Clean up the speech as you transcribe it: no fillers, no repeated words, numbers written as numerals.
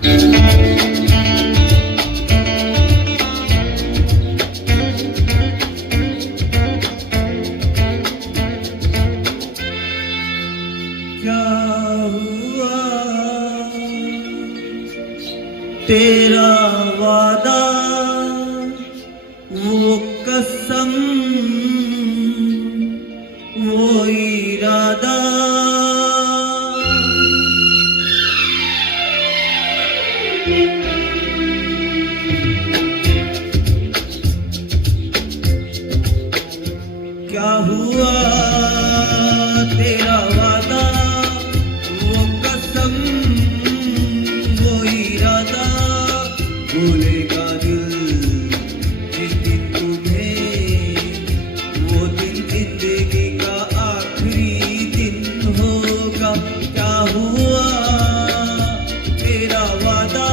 क्या हुआ तेरा वादा, वो कसम, वो इरादा, क्या हुआ तेरा वादा, वो कसम, वो इरादा, भूलेगा दिल जिस दिन तुम्हें, वो दिन जिंदगी का आखिरी दिन होगा। क्या हुआ तेरा वादा,